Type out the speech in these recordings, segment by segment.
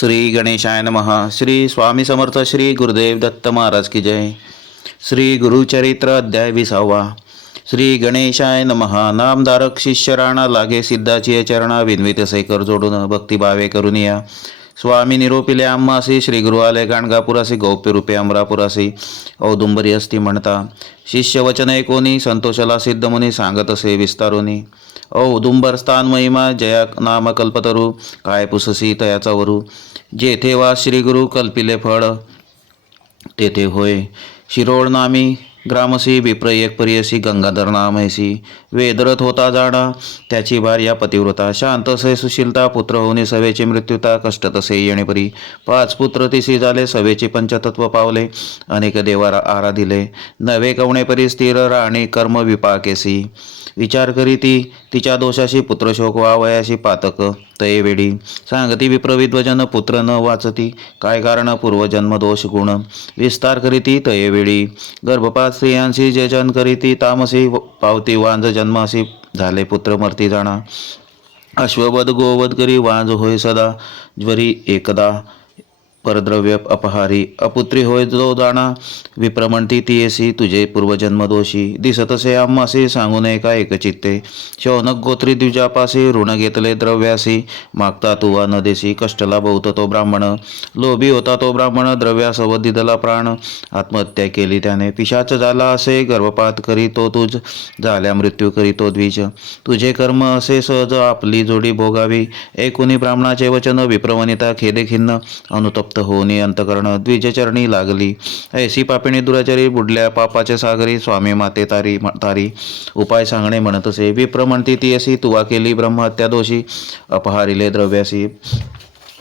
श्री गणेशाय नमः. श्री स्वामी समर्थ श्री गुरुदेव दत्त महाराज की जय. श्री गुरुचरित्र अध्याय विसावा. श्री गणेशाय नमः. नामधारक शिष्य राणा लागे सिद्धाची चरणा विनवित सैकर जोडून भक्तिभावे करून या. स्वामी निरोपिले अम्मासी श्री गुरुआलय गाणगापुरासी गौप्य रूपे अमरापुरासी. औदुंबरी असती म्हणता. शिष्य वचन ऐकोनी संतोषला सिद्धमुनी सांगत असे विस्तारोनी. औदुंबर स्थान महिमा जया नाम कल्पतरू. काय पुससी तयाचा वरू. जेथे वा श्री गुरु कल्पिले फळ तेथे होय. शिरोळ नामी ग्रामसी विप्र एक परियसी गंगाधर नामयसी वेदरथ होता जाणा त्याची भार्या पतिव्रता. शांत असे सुशीलता पुत्र होणे सवेचे मृत्युता कष्ट तसे येणेपरी पाच पुत्र तिसी झाले सवेचे पंचतत्व पावले अनेक देवा आराधिले. नवे कवणेपरी स्थिर राणी कर्म विपाकेसी. विचार करी ती तिच्या दोषाशी पुत्रशोक वावयाशी पातक. तये सांगती विप्रविद्वजन पुत्र न वाचती. काय कारण? पूर्वजन्म दोष गुण. विस्तार करीती तयवेळी गर्भपात स्त्रियांशी जे जन करीती. तामसी पावती वांज जन्मासी झाले पुत्र मरती जाणा. अश्ववध गोवध करी वांज होय सदा. ज्वरी एकदा. परद्रव्य अपहारी अपुत्री होय जो जाणा विप्रमंती ती येसी तुझे पूर्वजन्म दोषी दिसतसे आम्हासे सांगू नये का एकचित्ते? शौनक गोत्री द्विजापासी ऋण घेतले द्रव्यासी. मागता तुवा न देसी कष्टला बहुत तो ब्राह्मण. लोभी होता तो ब्राह्मण द्रव्यासव दिदला प्राण. आत्महत्या केली त्याने पिशाच झाला असे गर्भपात करी तो तुझ. झाल्या मृत्यू करी तो द्विज. तुझे कर्म असे सहज आपली जोडी भोगावी. एकुणी ब्राह्मणाचे वचन विप्रवनिता खेदे खिन्न. अनुतप्त होऊन अंतकरण द्विजचरणी लागली. ऐसी पापिणी दुराचारी बुडल्या पापाचे सागरी स्वामी माते तारी तारी. उपाय सांगणे म्हणत असे. विप्र म्हणती ती अशी तुवा केली ब्रह्महत्या दोषी अपहारिले द्रव्यासी.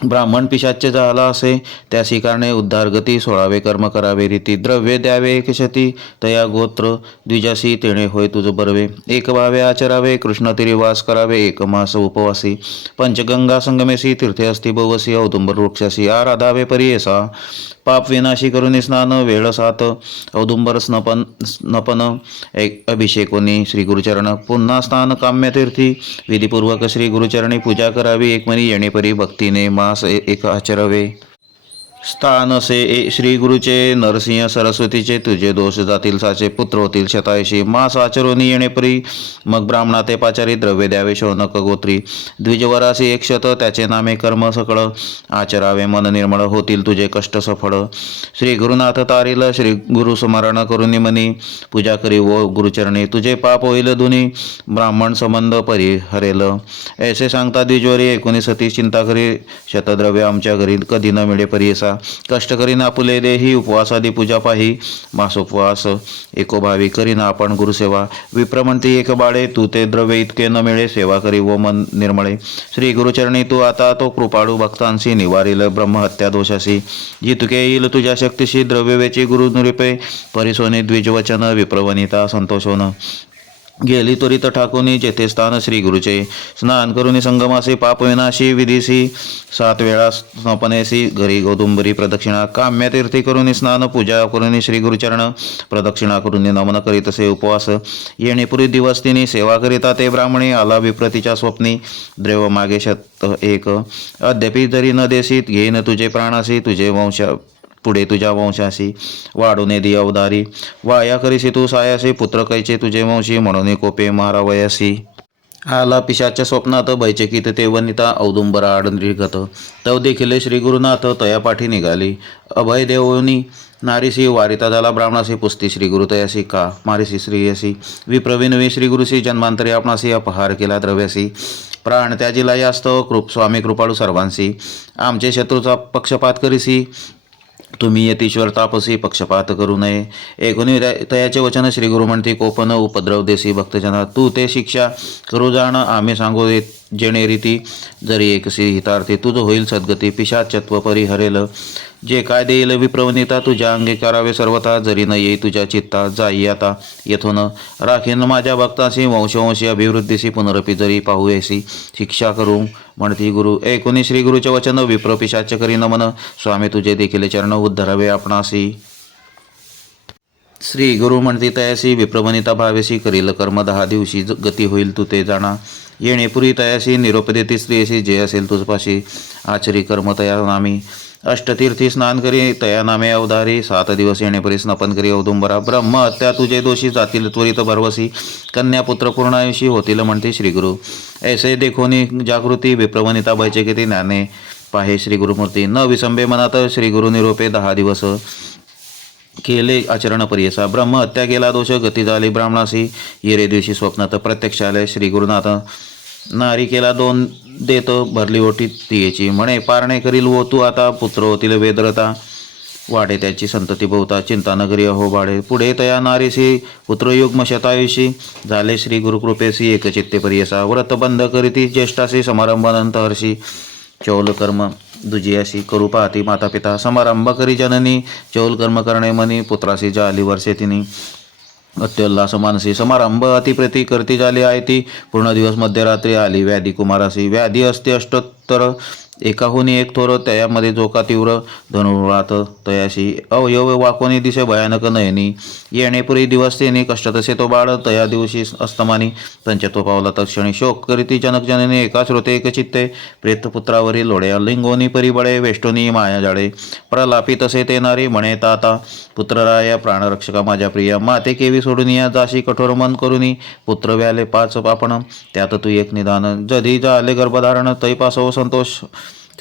ब्राह्मण पिशाच्य झाला असे. त्यासी कारणे उद्धारगती सोळावे कर्म करावे. रीती द्रव्य द्यावे एक शती तया गोत्र द्विजासी तेणे होय तुझ बरवे. एक भावे आचरावे कृष्ण तिरी वास करावे एक मास उपवासी. पंचगंगा संगमेसी तीर्थे असती बहुवसी औदुंबर वृक्षासी आराधावे परियेसा. पाप विनाशी करून स्नान वेळ सात औदुंबर स्नपन स्नपन एक अभिषेकोनी श्री गुरुचरण पुन्हा स्नान काम्यतीर्थी विधीपूर्वक श्री गुरुचरणी पूजा करावी एकमनी येणेपरी भक्तीने मास एक आचरावे. स्थान असे ए श्री गुरुचे नरसिंह सरस्वतीचे तुझे दोष जातील साचे पुत्र होतील शतायशी मास आचरोनी येणेपरी मग ब्राह्मणा ते पाचारी द्रव्य द्यावे शौनक गोत्री. द्विजवरासी एक शत त्याचे नामे कर्म सकळ. आचरावे मन निर्मळ होतील तुझे कष्ट सफळ. श्री गुरुनाथ तारील श्री गुरु स्मरण करुनी मनी पूजा करी वो गुरुचरणी तुझे पाप होईल दुनी ब्राह्मण संबंध परिहरेल. ऐसे सांगता द्विजवरी एकोणीस सती चिंता करी. शतद्रव्य आमच्या घरी कधी न मिळे परी असा. करीन पुले देही उपवासादी पूजा पाही. मासोपवास एकोभावी करीन आपण गुरुसेवा. विप्रमंती एक बाळे तू ते द्रव्य इतके न मिळे सेवा करी व मन निर्मळे. श्री गुरुचरणी तू आता तो कृपाळू भक्तांशी निवारील ब्रह्महत्या दोषासी जितके येईल तुझ्या शक्तीशी द्रव्यवेची गुरु नृपे. परिसोने द्विजवचन विप्रवनिता संतोषोन. गेली त्वरित ठाकुनी जेथे स्थान श्री गुरुचे. स्नान करुनी संगमासी पापविनाशी विधीसी सात वेळा स्नपनेसी घरी गौदुंबरी प्रदक्षिणा काम्य तीर्थी करुनी स्नान पूजा करुनी श्री गुरुचरण प्रदक्षिणा करुनी नमन करीत असे उपवास. येणेपुरी दिवस तिने सेवा करिता ते ब्राह्मणी आला विप्रतीच्या स्वप्नी द्रेव मागे शत एक. अद्यापि जरी न देशीत घेईन तुझे प्राणासी तुझे वंश पुढे तुझ्या वंशाशी. वाढून दि अवधारी. वाया करीसी तू सायासी पुत्र कैचे तुझे वंशी म्हणून कोपे मारावयासी. आला पिशाच्या स्वप्नात बैचकीत ते वनिता औदुंबरा आडंद्रीगत तव देखील श्री गुरुनाथ तयापाठी निघाली. अभय देवनी नारीसी वारिता झाला ब्राह्मणासी पुस्ती श्री गुरुतयासी का? मारिसी श्रीयसी. विप्रविनवी श्री गुरुसी जन्मांतरी आपणासी अपहार केला द्रव्यासी. प्राण त्याजीला यास्त कृप स्वामी कृपाळू सर्वांसी. आमचे शत्रूचा पक्षपात करीसी. तुम्ही यतीश्वर तापसी पक्षपात करू नये. एकोणी तयाचे वचन श्री गुरु म्हणते कोपन उपद्रव देसी भक्तजना तू ते शिक्षा करू जाण आम्ही सांगू दे जेणे रीती जरी एकसी हितार्थी तुझ होईल सद्गती पिशाचत्व परिहरेल. जे काय देईल विप्रवनिता तुझ्या अंगी करावे सर्वथा. जरी न येई तुझ्या चित्ता जाई आता. येथून राखीन माझ्या भक्तासी वंशवंशी अभिवृद्धीसी पुनरपी जरी पाहू येसी शिक्षा करू. म्हणती गुरु एकोणी श्री गुरुचे वचन विप्र पिशाच करी नमन. स्वामी तुझे देखील चरण उद्धरावे आपणासी. श्री गुरु म्हणती तयासी विप्रमनिता भावेसी करील कर्म दहा दिवशी ज- गती होईल तू ते जाणा. येणेपुरी तयाशी निरोप देती जे असेल तुझपाशी आचरी कर्म तया नामी। अष्टतीर्थी स्नान करी तया नामे अवधारी। सात दिवस येणेपरी स्नपन करी औदुंबरा ब्रह्म हत्या तुझे दोषी जातील त्वरित भरवसी। कन्या पुत्र पूर्णायुषी होतील म्हणते श्रीगुरु। ऐसे देखोनी जागृती विप्रवनिता भयचे किती ज्ञाने। पाहे श्रीगुरुमूर्ती न विसंबे मनात श्री गुरु निरोपे दहा दिवस। केले आचरण परियसा ब्रह्म हत्या केला दोष गती झाली. ब्राह्मणासी येरे दिवशी स्वप्नात प्रत्यक्ष आले. श्री गुरुनाथ नारी केला दोन देत भरली ओटी तियेची म्हणे पारणे करील वो तू आता पुत्र होतील वेदरता. वाढे त्याची संतती बहुता चिंता नगरी अहो बाळे पुढे तया नारीसी पुत्रयुग्म शतायुषी झाले श्री गुरुकृपेसी एकचित्ते परियसा व्रत बंद करीती ज्येष्ठासी समारंभानंत हर्षी. चौल कर्म दुजियाशी करू पाहती माता पिता समारंभ करी जननी चौल कर्म करणे मनी पुत्रासी जाली वर्षे तिनी अत्योल्ला मानसी समारंभ अतिप्रती करती झाली आहे ती पूर्ण दिवस मध्यरात्री आली व्याधी कुमारासी. व्याधी असते अष्टोत्तर. एकाहून एक थोर तयामध्ये जोका तीव्र धनुरात तयाशी अवयव वाकोनी दिसे भयानक नयनी. येणेपुरी दिवस तेनी कष्ट तसे तो बाळ तया दिवशी अस्तमानी. पंचत्व पावला तक्षणी शोक करीती जनकजनने एका श्रोते एक चित्ते. प्रेतपुत्रावरील लोड्या लिंगोनी परिबळे वेष्टोनी माया जाळे प्रलापी तसे ते नारी म्हणे ताता पुत्रराया प्राणरक्षका माझ्या प्रिया. माते केवी सोडून या जाशी कठोर मन करुनी. पुत्र व्याले पाच पापण त्यात तू एक निदान. जधी जा आले गर्भधारण तैपासव संतोष.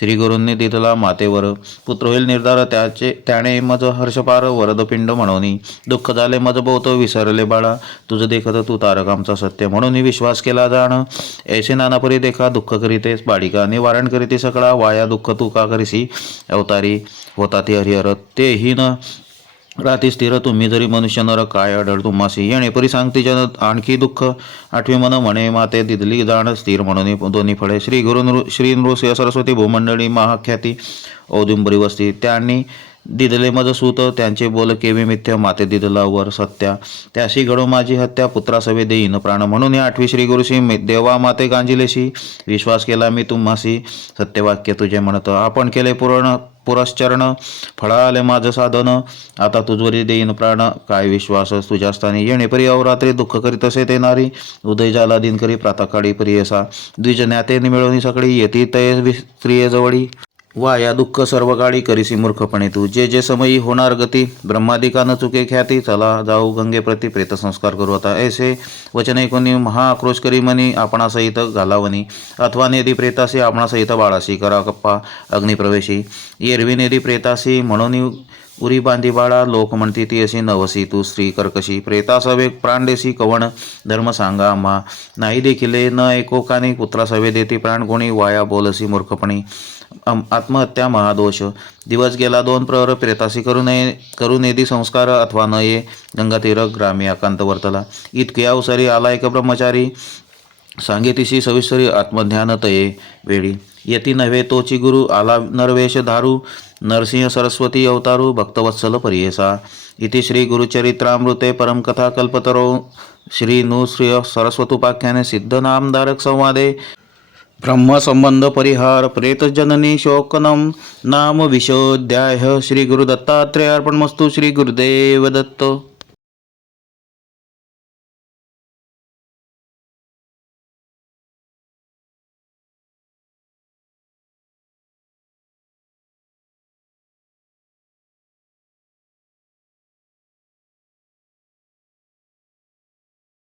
श्रीगुरूंनी गुरूंनी मातेवर. पुत्र होईल निर्धार त्याचे त्याने मज हर्षपार वरदपिंड म्हणून दुःख झाले मज बहुत विसरले बाळा. तुझं देखत तू तारक आमचा सत्य म्हणून विश्वास केला जाण. ऐसे नानापरी देखा दुःख करीतेस बाळिका निवारण करीते सकळा वाया दुःख तू का करीसी अवतारी होता ती हरिहर तेही न राती स्थिर तुम्ही जरी मनुष्य नर काय अडळ तुम्हासी येणे परी सांगते जन आणखी दुःख. आठवी मन म्हणे माते दिदली जाण स्थिर म्हणून दोन्ही फळे श्री गुरु नृ श्री नृसिंह सरस्वती भूमंडळी महाख्याती. औदुंबरी वस्ती त्यांनी दिदले मज सूत त्यांचे बोल केवी मिथ्य माते दिदला वर सत्या. त्याशी घडो माझी हत्या पुत्रासवे देईन प्राण म्हणून या आठवी श्री गुरुशी मी- देवा माते गांजिलेशी. विश्वास केला मी तुम्हाशी सत्यवाक्य तुझे म्हणत आपण केले पूर्ण पुरश्चरण फळाले माझं साधन. आता तुझवरी देईन प्राण. काय विश्वास तुझ्या स्थानी येणे परी. अवरात्री दुःख करीत असे ते नारी. उदय जाला दिन करी प्रातकाळी प्रियसा द्विज ज्ञाते मिळवणी सगळी. येती तय स्त्रिये जवळी वा या दुःख सर्व काळी करीसी मूर्खपणे तू. जे जे समयी होणार गती ब्रह्मादिकानं चुके ख्याती चला जाऊ गंगे प्रति प्रेतसंस्कार करू. आता ऐसे वचने कोणी महाक्रोश करी मनी आपणासहित घालावनी अथवा नेदी प्रेतासी आपणासहित बाळासी करा कप्पा अग्निप्रवेशी येरवी नेदी प्रेतासी म्हणून उरी बांधी बाळा लोक म्हणती ती अशी नवसी तू स्त्री कर्कशी. प्रेतासवे प्राणदेशी कवण धर्म सांगा आम्हा. नाही देखिले न एकोकानी पुत्रासवे देती प्राण कोणी वाया बोलसी मूर्खपणी. आत्महत्या महादोष. दिवस गेला दोन प्रहर प्रेतासी करू नये करू नेदी संस्कार अथवा न ये. गंगातीर ग्रामी आकांत वर्तला. इतक्या अवसरी आला एक ब्रह्मचारी. सांगेतिशी सविस्तरी आत्मज्ञान तये वेळी. यती नव्हे तोची गुरु आला नरवेश धारू. नरसिंह सरस्वती अवतारू भक्तवत्सल परियेसा इति श्री गुरुचरित्रामृते परमकथा कल्पतरो. श्री नु श्री सरस्वतुपाख्याने सिद्धनामधारक संवादे. ब्रह्मसंबंध परिहार प्रेतजननी शोकनम नाम विशोध्याय श्री गुरुदत्तात्रेयार्पणमस्तु श्री गुरुदेव दत्त